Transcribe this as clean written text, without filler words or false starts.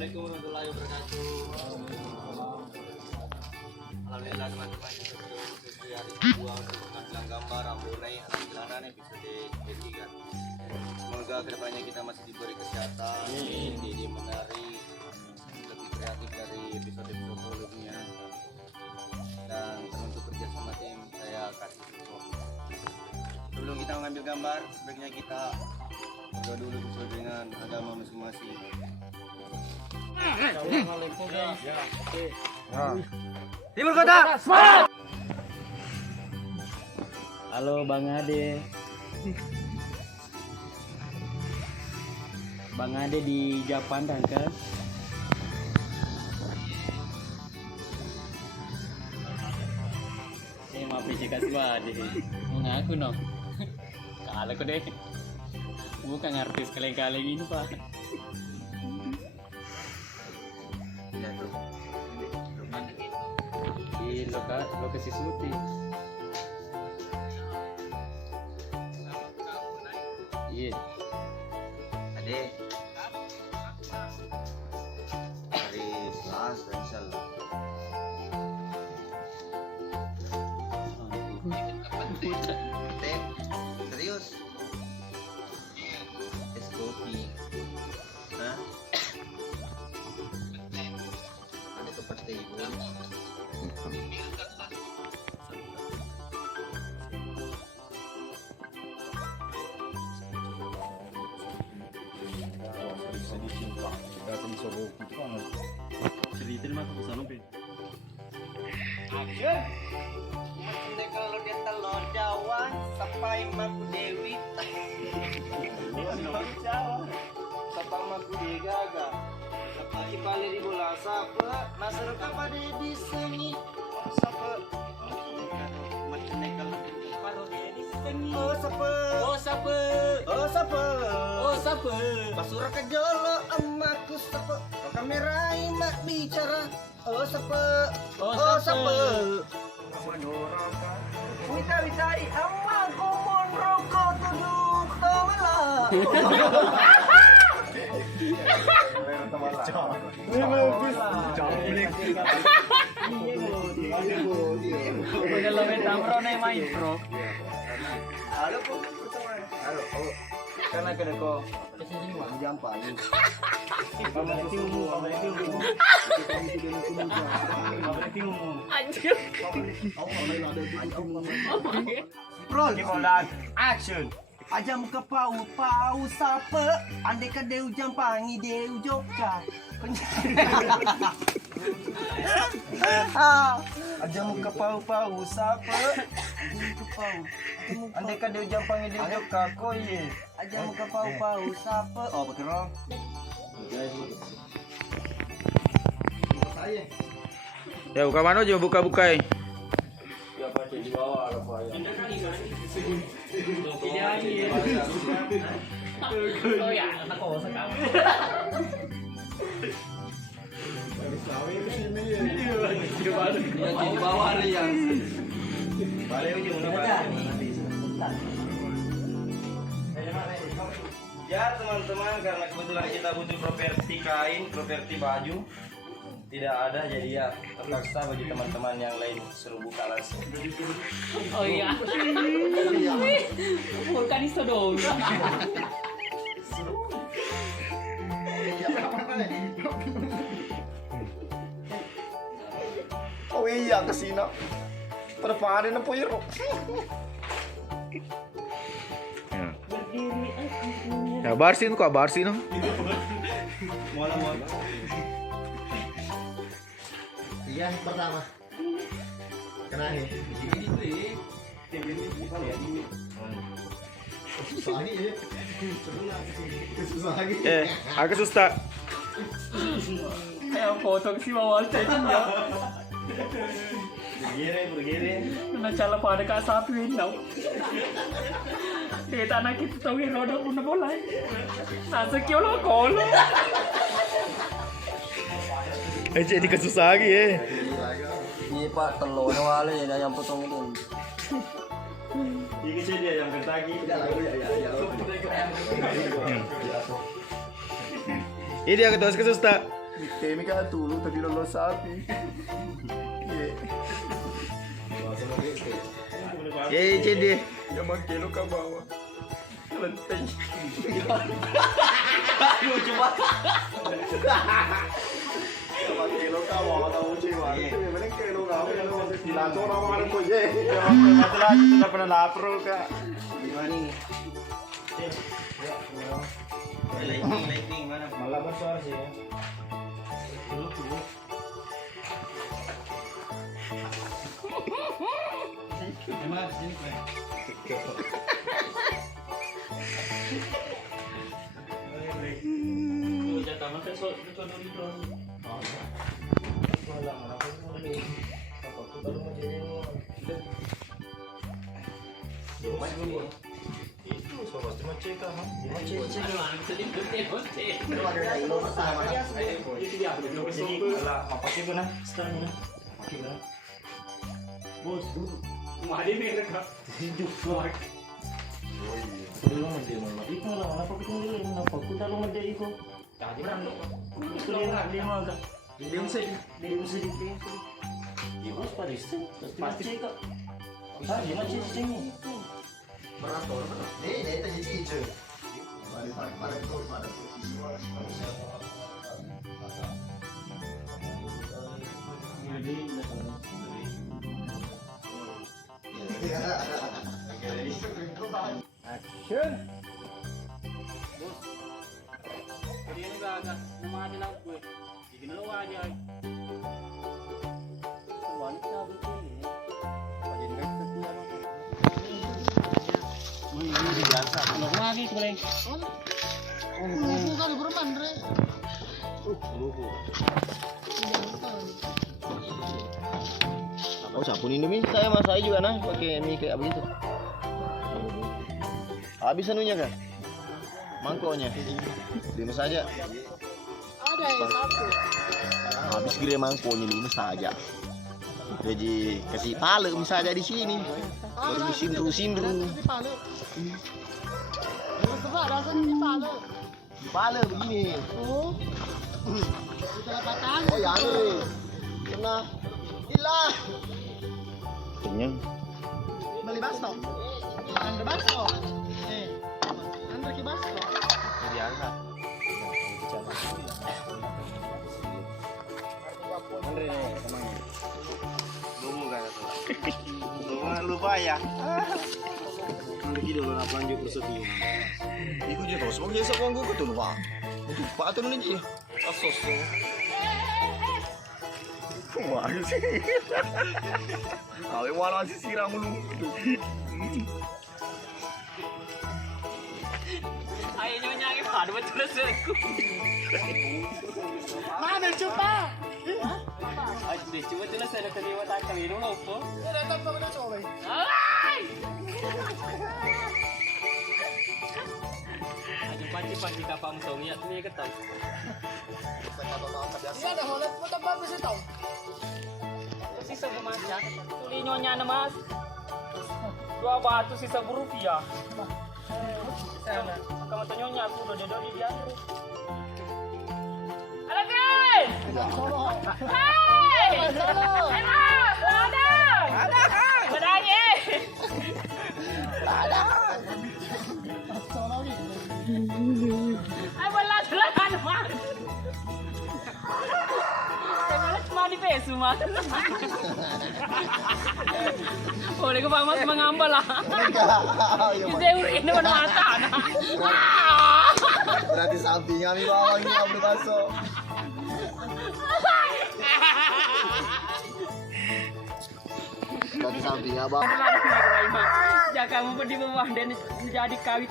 Assalamualaikum warahmatullahi wabarakatuh. Alhamdulillah teman-teman, kita sudah memasuki hari kedua untuk pengambilan gambar Ambonai anak jalanan episode ketiga. Semoga kedepannya kita masih diberi kesehatan, ide menarik, lebih kreatif dari episode-episode sebelumnya. Dan untuk kerja sama tim, saya kasih support. Sebelum kita mengambil gambar, sebaiknya kita berdoa dulu sesuai dengan agama masing-masing. Assalamualaikum guys. Timur Kota, semangat! Halo Bang Ade. Bang Ade di Japan kan? Maaf kasih Ade. Mengaku no. Kalah ko deh. Bukan artis kaleng-kaleng ini Pak. Di lokasi syuting. Iya. Ade. Hari Selasa insyaallah. Teh, serius? Es kopi. Hah? Ada seperti itu. Cerita mah ke sana, Pe. Action. Mesti kalau dia telur Jawa sampai maku Dewi. Telur Jawa sampai maku Degaga. Sampai balik di bola sapa, nasar apa di seni. Sapa. Mesti kalau baru di seni. Oh sapa. Oh sapa. Oh sapa. Oh sapa. Pasura kejolo amaku sapa. Kamerai mak bicara. Oh sapa. Oh sapa. Wita-witai amaku mon rokok tuduk tomala. Udah lebih tampro nih main pro. Halo po. Halo po. Kana kada ko. Jampang. Anjir. Roll. Kibolan. Action. Ajam ke pau sapa. Andai ka deu jampangi deu jokka. Ajam ke pau sapa. Andai ka deu jampangi deu jokka koye. Ajam ke pau sapa. Oh, pakai roll. Ya buka mana aja buka-buka. Oh ya, anak kau sekarang. Di bawah ada yang. Ya teman-teman, karena kebetulan kita butuh properti kain, properti baju tidak ada, jadi ya terpaksa bagi teman-teman yang lain suruh buka langsung. Oh iya. Bukan itu dong. Oh iya kesini. Terparin apa ya? Ya barsin kok barsin no. Mola. Iya pertama. Kenapa? Susah lagi ya. Susah lagi. Agak susah. Kayak foto si bawah ya. Bergiri. Kena cala pada kak satu ini tau. Kita anak kita tahu yang roda pun boleh. Nasa kilo kolo. Jadi kesusah lagi ya. Iya Pak, telur wale ya yang potong itu. Ini sih dia yang bertagi. Ini dia ketua kesusta. Temi ka tulo tapi lo sapi. Ye jadi. Ya makin lo ka bawa. Lenteng. Lucu banget. Sama kilo kamu atau cewa. Memang kilo kamu yang masih dilanjut orang kok je. Ya masalah kita pernah lapar kak. Gimana nih? Lightning mana? Malah bersuara sih ya. Emang sini keren. Jatah makan so itu dulu. Action. Jadi ini agak nama aja lah gue. Bikin lo aja. Balik ke abis ini. Jadi guys terkeluar. Ini biasa. Lo lagi boleh. Kali berman, Re. Oh sabun ini mi, saya juga nah pakai mie kayak begitu. Habis anunya kan? Mangkoknya. Lima saja. Ada yang satu. Habis gede mangkoknya lima saja. Jadi kasih pale misalnya di sini. Baru disindru-sindru. Di pale. Coba rasanya di pale. Pale begini. Oh. Kita patang. Oh ya nih. Kena. Gila. Kenyang. Beli basto. Anda basto. Anda ki basto. Biasa. Andre nih, temannya. Lumu kan itu. Lumu lupa ya. Nanti kita udah lanjut bersedia. Iku je terus, mau biasa kau gue tuh lupa. Untuk pak tuh nih, asos tuh. Waduh sih. Awe wala sih siram lu. Ayo nyonya pada betul aku. Mana coba? Aduh, coba jelas ada terlibat akal ini lo po. Datang pada coba. Ay! Aduh, pasti kapal musuh lihat ni ketau. Iya ada holet mo tambah bisa tahu. Sisa bermasak. Tuli nyonya na mas. 2 batu sisa Rp1. Sana. Kamu tanya nyonya aku udah di dia. Halo guys. Hai. Halo. Ada. Ada ye. Ada. Ay wala talaga naman. Malas cuma di peso mas. Boleh ko pa mas mangambal lah. Kasi urin naman ang mata na. Berarti sampingnya mi bawang ni abdu baso. Berarti sampingnya bang. Jangan kamu berdiri bawah dan jadi kawit